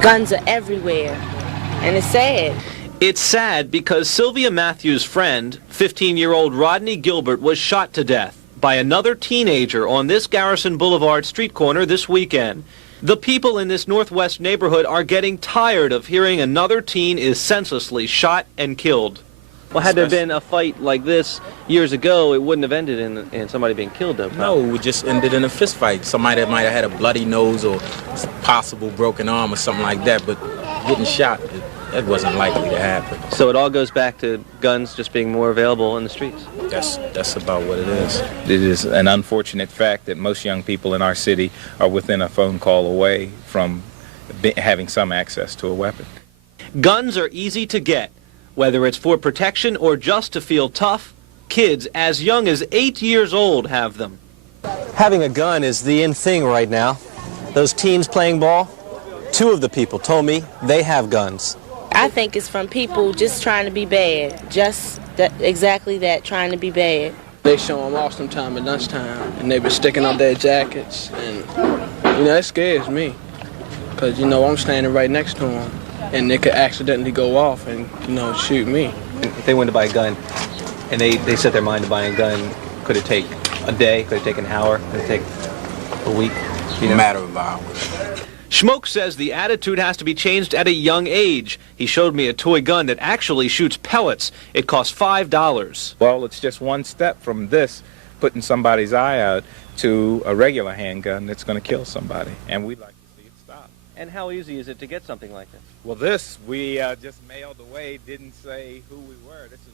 Guns are everywhere, and it's sad. It's sad because Sylvia Matthews' friend, 15-year-old Rodney Gilbert, was shot to death by another teenager on this Garrison Boulevard street corner this weekend. The people in this Northwest neighborhood are getting tired of hearing another teen is senselessly shot and killed. Well, had there been a fight like this years ago, it wouldn't have ended in somebody being killed, though. No, it just ended in a fist fight. Somebody that might have had a bloody nose or possible broken arm or something like that, but getting shot, that wasn't likely to happen. So it all goes back to guns just being more available in the streets. That's about what it is. It is an unfortunate fact that most young people in our city are within a phone call away from having some access to a weapon. Guns are easy to get. Whether it's for protection or just to feel tough, kids as young as 8 years old have them. Having a gun is the in thing right now. Those teens playing ball, 2 of the people told me they have guns. I think it's from people just trying to be bad. Just exactly that, trying to be bad. They show them off sometime at lunchtime, and they been sticking up their jackets, and, it scares me. Because, I'm standing right next to them, and they could accidentally go off and, shoot me. If they went to buy a gun, and they set their mind to buying a gun, could it take a day? Could it take an hour? Could it take a week? A matter of hours. Schmoke says the attitude has to be changed at a young age. He showed me a toy gun that actually shoots pellets. It costs $5. Well, it's just one step from this, putting somebody's eye out, to a regular handgun that's going to kill somebody. And we'd like to see it stop. And how easy is it to get something like this? Well, this we just mailed away, didn't say who we were. This is.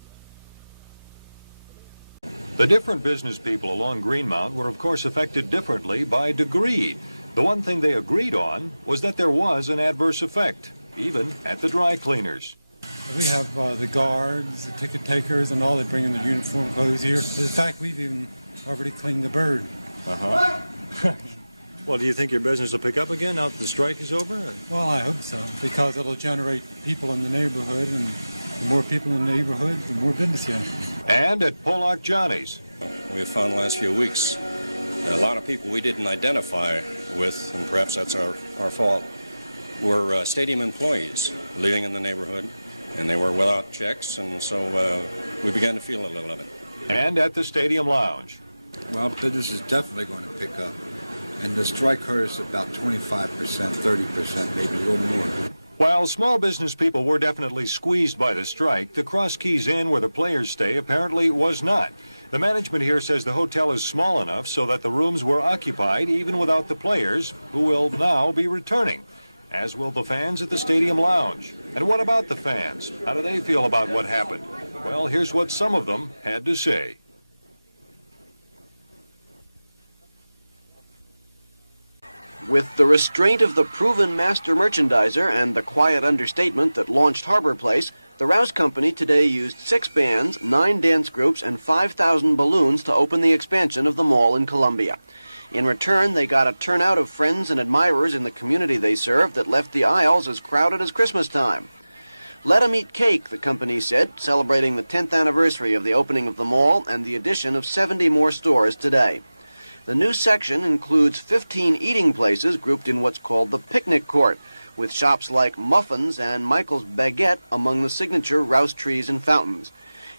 The different business people along Greenmount were, of course, affected differently by degree. The one thing they agreed on was that there was an adverse effect, even at the dry cleaners. We have the guards, the ticket takers, and all that bring in the uniform clothes here. In fact, we do already clean the bird. Well, do you think your business will pick up again now that the strike is over? Well, I hope so, because it'll generate people in the neighborhood, and more people in the neighborhood, and more business here. And at Pollock Johnny's. We found the last few weeks that a lot of people we didn't identify with, perhaps that's our fault, were stadium employees living in the neighborhood, and they were without checks, and so we began to feel a little of it. And at the Stadium Lounge. Well, business is definitely going to pick up, and the strike is about 25%, 30%, maybe a little more. While small business people were definitely squeezed by the strike, the Cross Keys Inn where the players stay apparently was not. The management here says the hotel is small enough so that the rooms were occupied even without the players, who will now be returning, as will the fans at the Stadium Lounge. And what about the fans? How do they feel about what happened? Well, here's what some of them had to say. With the restraint of the proven master merchandiser and the quiet understatement that launched Harbor Place, the Rouse Company today used 6 bands, 9 dance groups, and 5,000 balloons to open the expansion of the mall in Columbia. In return, they got a turnout of friends and admirers in the community they served that left the aisles as crowded as Christmas time. Let 'em eat cake, the company said, celebrating the 10th anniversary of the opening of the mall and the addition of 70 more stores today. The new section includes 15 eating places grouped in what's called the picnic court, with shops like Muffins and Michael's Baguette among the signature Rouse trees and fountains.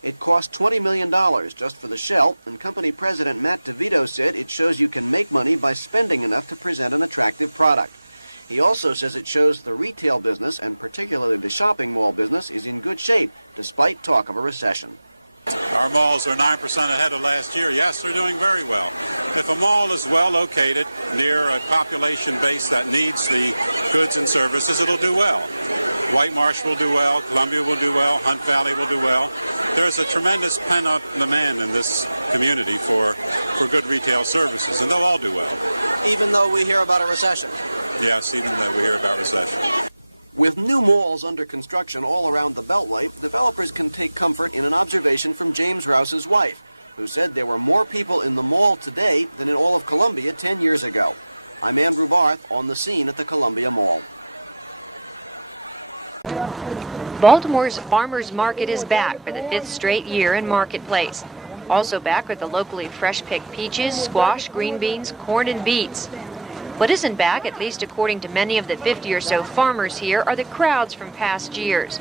It cost $20 million just for the shell, and company president Matt DeVito said it shows you can make money by spending enough to present an attractive product. He also says it shows the retail business, and particularly the shopping mall business, is in good shape, despite talk of a recession. Our malls are 9% ahead of last year. Yes, they're doing very well. If a mall is well located near a population base that needs the goods and services, it'll do well. White Marsh will do well, Columbia will do well, Hunt Valley will do well. There's a tremendous pent-up demand in this community for good retail services, and they'll all do well. Even though we hear about a recession? Yes, even though we hear about a recession. With new malls under construction all around the Beltway, developers can take comfort in an observation from James Rouse's wife, who said there were more people in the mall today than in all of Columbia 10 years ago. I'm Andrew Barth on the scene at the Columbia Mall. Baltimore's Farmers Market is back for the 5th straight year in Marketplace. Also back are the locally fresh-picked peaches, squash, green beans, corn, and beets. What isn't back, at least according to many of the 50 or so farmers here, are the crowds from past years.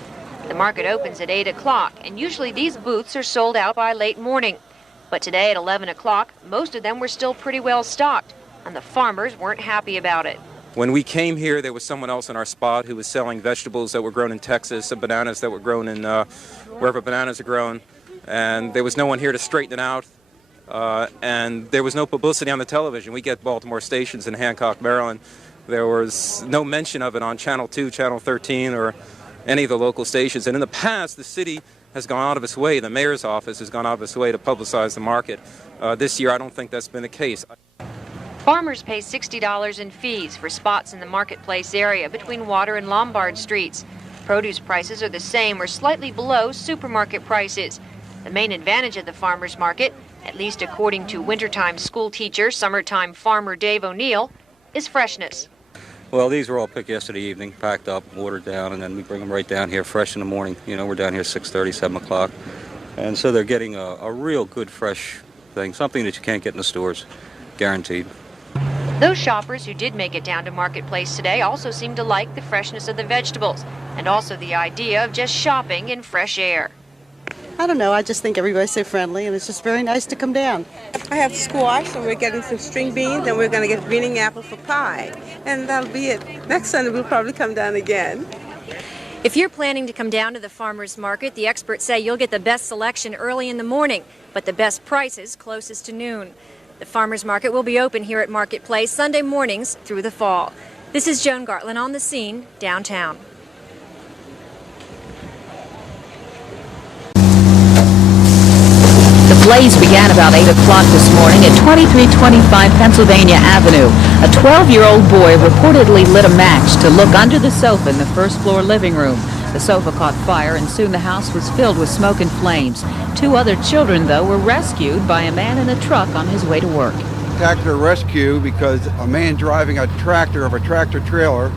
The market opens at 8 o'clock, and usually these booths are sold out by late morning. But today at 11 o'clock, most of them were still pretty well stocked, and the farmers weren't happy about it. When we came here, there was someone else in our spot who was selling vegetables that were grown in Texas and bananas that were grown in wherever bananas are grown, and there was no one here to straighten it out. And there was no publicity on the television. We get Baltimore stations in Hancock, Maryland. There was no mention of it on Channel 2, Channel 13, or any of the local stations. And in the past, the city has gone out of its way, the mayor's office has gone out of its way to publicize the market. This year, I don't think that's been the case. Farmers pay $60 in fees for spots in the marketplace area between Water and Lombard streets. Produce prices are the same or slightly below supermarket prices. The main advantage of the farmers market, at least according to wintertime school teacher, summertime farmer Dave O'Neill, is freshness. Well, these were all picked yesterday evening, packed up, watered down, and then we bring them right down here fresh in the morning. You know, we're down here 6:30, 7 o'clock. And so they're getting a real good fresh thing, something that you can't get in the stores, guaranteed. Those shoppers who did make it down to Marketplace today also seem to like the freshness of the vegetables and also the idea of just shopping in fresh air. I don't know, I just think everybody's so friendly and it's just very nice to come down. I have squash and we're getting some string beans and we're going to get greening apple for pie. And that'll be it. Next Sunday we'll probably come down again. If you're planning to come down to the farmers market, the experts say you'll get the best selection early in the morning, but the best prices closest to noon. The farmers market will be open here at Marketplace Sunday mornings through the fall. This is Joan Gartland on the scene downtown. The blaze began about 8 o'clock this morning at 2325 Pennsylvania Avenue. A 12-year-old boy reportedly lit a match to look under the sofa in the first-floor living room. The sofa caught fire, and soon the house was filled with smoke and flames. 2 other children, though, were rescued by a man in a truck on his way to work. Tractor rescue because a man driving a tractor of a tractor trailer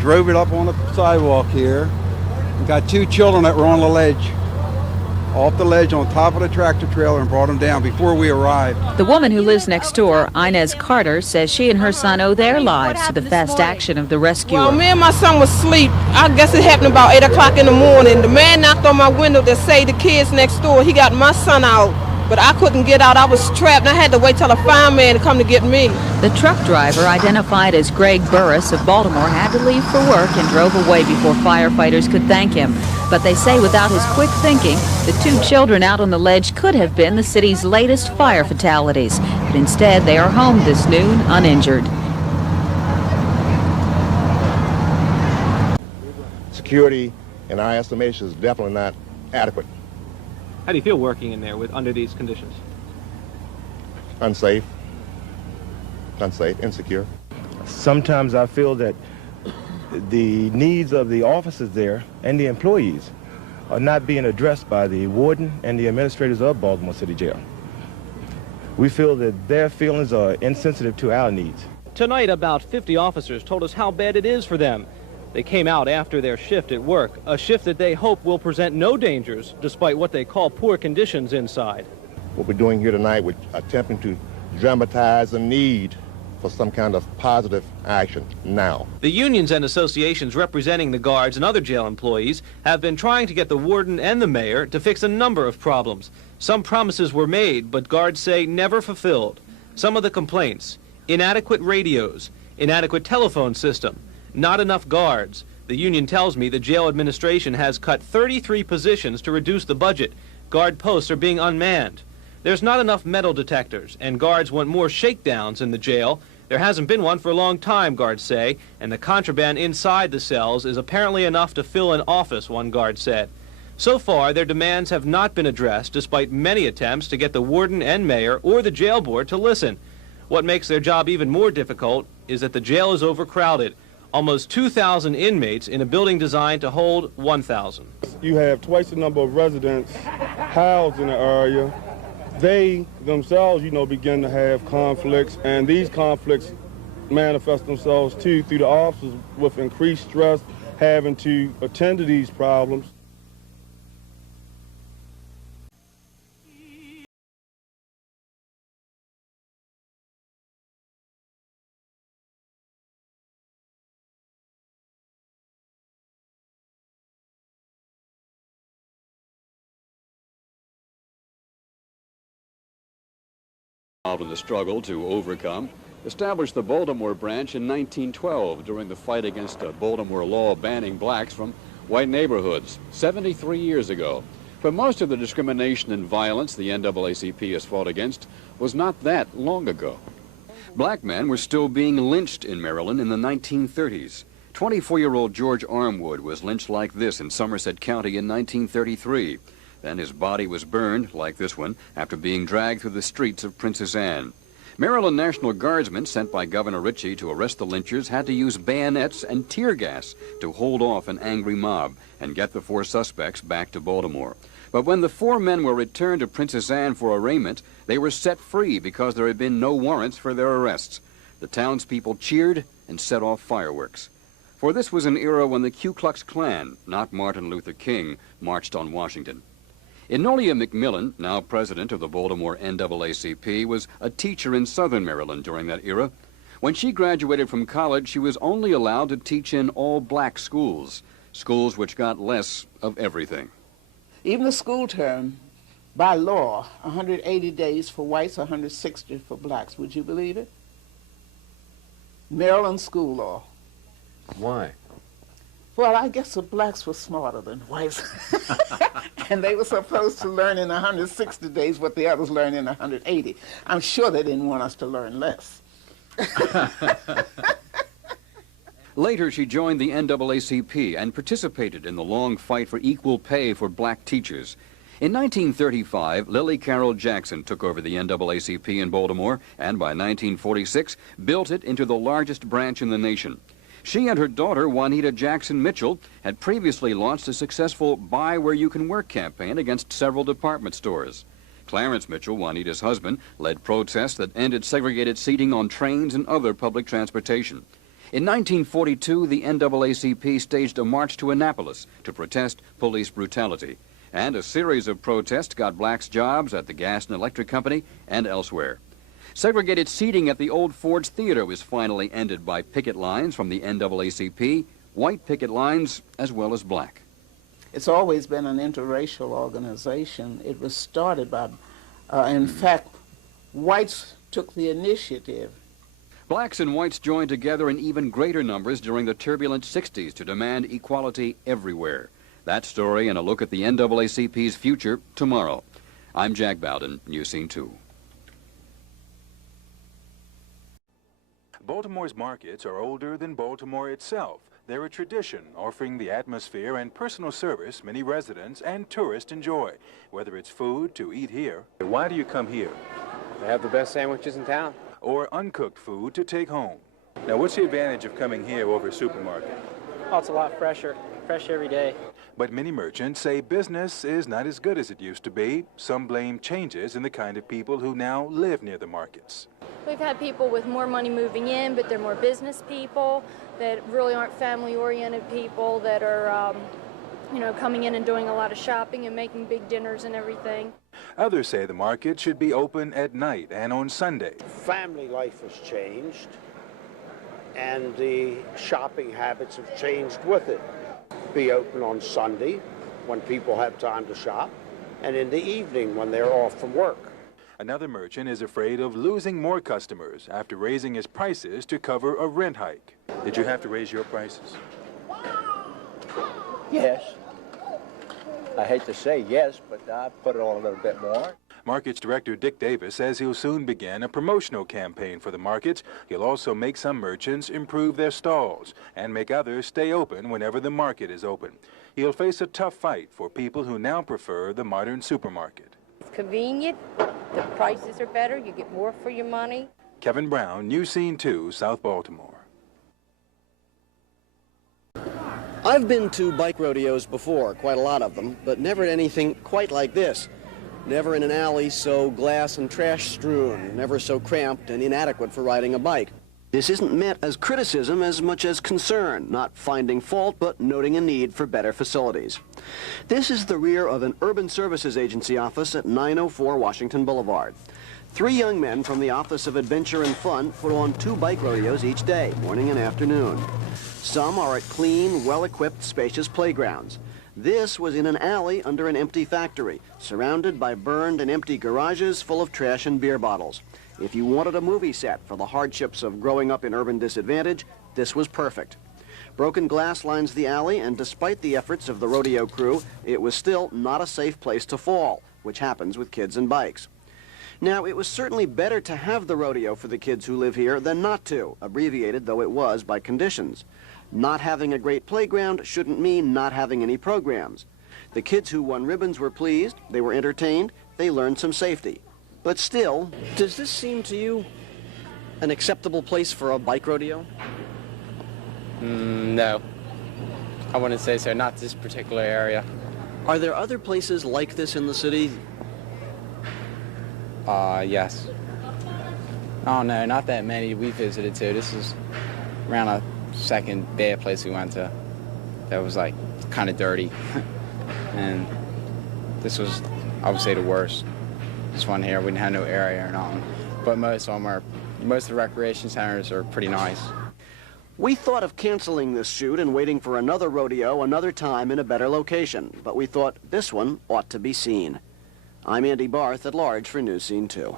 drove it up on the sidewalk here and got 2 children that were on the ledge, off the ledge on top of the tractor trailer, and brought them down before we arrived. The woman who lives next door, Inez Carter, says she and her son owe their lives to the fast action of the rescuer. Well, me and my son was asleep. I guess it happened about 8 o'clock in the morning. The man knocked on my window to say the kids next door. He got my son out, but I couldn't get out. I was trapped, and I had to wait till a fireman to come to get me. The truck driver, identified as Greg Burris of Baltimore, had to leave for work and drove away before firefighters could thank him. But they say without his quick thinking, the 2 children out on the ledge could have been the city's latest fire fatalities. But instead, they are home this noon, uninjured. Security, in our estimation, is definitely not adequate. How do you feel working in there under these conditions? Unsafe, insecure. Sometimes I feel that the needs of the officers there and the employees are not being addressed by the warden and the administrators of Baltimore City Jail. We feel that their feelings are insensitive to our needs. Tonight, about 50 officers told us how bad it is for them. They came out after their shift at work, a shift that they hope will present no dangers despite what they call poor conditions inside. What we're doing here tonight, we're attempting to dramatize the need for some kind of positive action now. The unions and associations representing the guards and other jail employees have been trying to get the warden and the mayor to fix a number of problems. Some promises were made, but guards say never fulfilled. Some of the complaints: inadequate radios, inadequate telephone system, not enough guards. The union tells me the jail administration has cut 33 positions to reduce the budget. Guard posts are being unmanned. There's not enough metal detectors, and guards want more shakedowns in the jail. There hasn't been one for a long time, guards say, and the contraband inside the cells is apparently enough to fill an office, one guard said. So far, their demands have not been addressed, despite many attempts to get the warden and mayor or the jail board to listen. What makes their job even more difficult is that the jail is overcrowded. Almost 2,000 inmates in a building designed to hold 1,000. You have twice the number of residents housed in the area. They themselves, begin to have conflicts, and these conflicts manifest themselves, too, through the officers with increased stress, having to attend to these problems. Involved in the struggle to overcome, established the Baltimore branch in 1912 during the fight against a Baltimore law banning blacks from white neighborhoods 73 years ago. But most of the discrimination and violence the NAACP has fought against was not that long ago. Black men were still being lynched in Maryland in the 1930s. 24-year-old George Armwood was lynched like this in Somerset County in 1933. Then his body was burned, like this one, after being dragged through the streets of Princess Anne. Maryland National Guardsmen sent by Governor Ritchie to arrest the lynchers had to use bayonets and tear gas to hold off an angry mob and get the 4 suspects back to Baltimore. But when the 4 men were returned to Princess Anne for arraignment, they were set free because there had been no warrants for their arrests. The townspeople cheered and set off fireworks. For this was an era when the Ku Klux Klan, not Martin Luther King, marched on Washington. Enolia McMillan, now president of the Baltimore NAACP, was a teacher in southern Maryland during that era. When she graduated from college, she was only allowed to teach in all-black schools, schools which got less of everything. Even the school term, by law, 180 days for whites, 160 for blacks. Would you believe it? Maryland school law. Why? Well, I guess the blacks were smarter than whites. And they were supposed to learn in 160 days what the others learned in 180. I'm sure they didn't want us to learn less. Later, she joined the NAACP and participated in the long fight for equal pay for black teachers. In 1935, Lily Carroll Jackson took over the NAACP in Baltimore and by 1946 built it into the largest branch in the nation. She and her daughter, Juanita Jackson Mitchell, had previously launched a successful Buy Where You Can Work campaign against several department stores. Clarence Mitchell, Juanita's husband, led protests that ended segregated seating on trains and other public transportation. In 1942, the NAACP staged a march to Annapolis to protest police brutality. And a series of protests got blacks jobs at the Gas and Electric Company and elsewhere. Segregated seating at the old Ford's Theater was finally ended by picket lines from the NAACP, white picket lines as well as black. It's always been an interracial organization. It was started by, in fact, whites took the initiative. Blacks and whites joined together in even greater numbers during the turbulent 60s to demand equality everywhere. That story and a look at the NAACP's future tomorrow. I'm Jack Bowden, News Scene 2. Baltimore's markets are older than Baltimore itself. They're a tradition, offering the atmosphere and personal service many residents and tourists enjoy, whether it's food to eat here. Why do you come here? They have the best sandwiches in town. Or uncooked food to take home. Now, what's the advantage of coming here over a supermarket? Oh, it's a lot fresher. Fresh every day. But many merchants say business is not as good as it used to be. Some blame changes in the kind of people who now live near the markets. We've had people with more money moving in, but they're more business people that really aren't family-oriented people that are, coming in and doing a lot of shopping and making big dinners and everything. Others say the market should be open at night and on Sunday. Family life has changed, and the shopping habits have changed with it. Be open on Sunday when people have time to shop, and in the evening when they're off from work. Another merchant is afraid of losing more customers after raising his prices to cover a rent hike. Did you have to raise your prices? Yes. I hate to say yes, but I put it on a little bit more. Markets Director Dick Davis says he'll soon begin a promotional campaign for the markets. He'll also make some merchants improve their stalls and make others stay open whenever the market is open. He'll face a tough fight for people who now prefer the modern supermarket. It's convenient, the prices are better, you get more for your money. Kevin Brown, News Scene 2, South Baltimore. I've been to bike rodeos before, quite a lot of them, but never anything quite like this. Never in an alley so glass and trash strewn, never so cramped and inadequate for riding a bike. This isn't meant as criticism as much as concern, not finding fault, but noting a need for better facilities. This is the rear of an Urban Services Agency office at 904 Washington Boulevard. 3 young men from the Office of Adventure and Fun put on 2 bike rodeos each day, morning and afternoon. Some are at clean, well-equipped, spacious playgrounds. This was in an alley under an empty factory, surrounded by burned and empty garages full of trash and beer bottles. If you wanted a movie set for the hardships of growing up in urban disadvantage, this was perfect. Broken glass lines the alley, and despite the efforts of the rodeo crew, it was still not a safe place to fall, which happens with kids and bikes. Now, it was certainly better to have the rodeo for the kids who live here than not to, abbreviated though it was by conditions. Not having a great playground shouldn't mean not having any programs. The kids who won ribbons were pleased, they were entertained, they learned some safety. But still, does this seem to you an acceptable place for a bike rodeo? No, I wouldn't say so, not this particular area. Are there other places like this in the city? Yes. Oh no, not that many we visited too. This is around a second bad place we went to that was like kind of dirty. And this was, I would say, the worst. This one here, we didn't have no area or nothing. But most of the recreation centers are pretty nice. We thought of canceling this shoot and waiting for another rodeo another time in a better location, but we thought this one ought to be seen. I'm Andy Barth at large for News Scene 2.